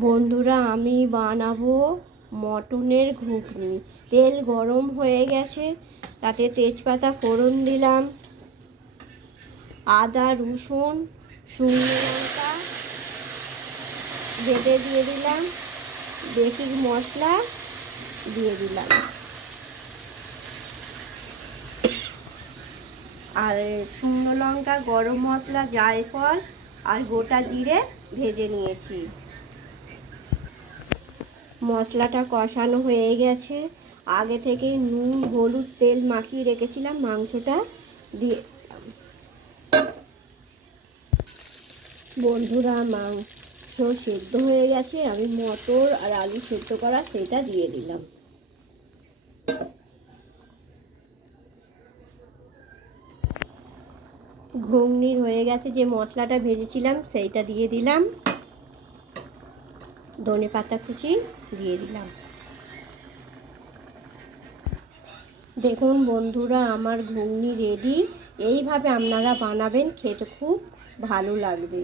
বন্ধুরা, আমি বানাবো মটনের ঘুগনি। তেল গরম হয়ে গেছে, তাতে তেজপাতা ফোড়ন দিলাম, আদা রসুন শুকনো লঙ্কা বেটে দিয়ে দিলাম, বেসিক মশলা দিয়ে দিলাম, আর শুকনো লঙ্কা, গরম মশলা, জায়ফল আর গোটা জিরে ভেজে নিয়েছি। মশলাটা কষানো হয়ে গেছে। আগে থেকে নুন হলুদ তেল মাখিয়ে রেখেছিলাম, মাংসটা দিয়ে বন্ধুরা, মাংস সেদ্ধ হয়ে গেছে। আমি মটর আর আলু সেদ্ধ করা সেটা দিয়ে দিলাম। ঘুগনির হয়ে গেছে, যে মশলাটা ভেজেছিলাম সেইটা দিয়ে দিলাম, ধনে পাতা কুচি দিয়ে দিলাম। দেখুন বন্ধুরা, আমার ঘুগনি রেডি। এইভাবে আপনারা বানাবেন, খেতে খুব ভালো লাগবে।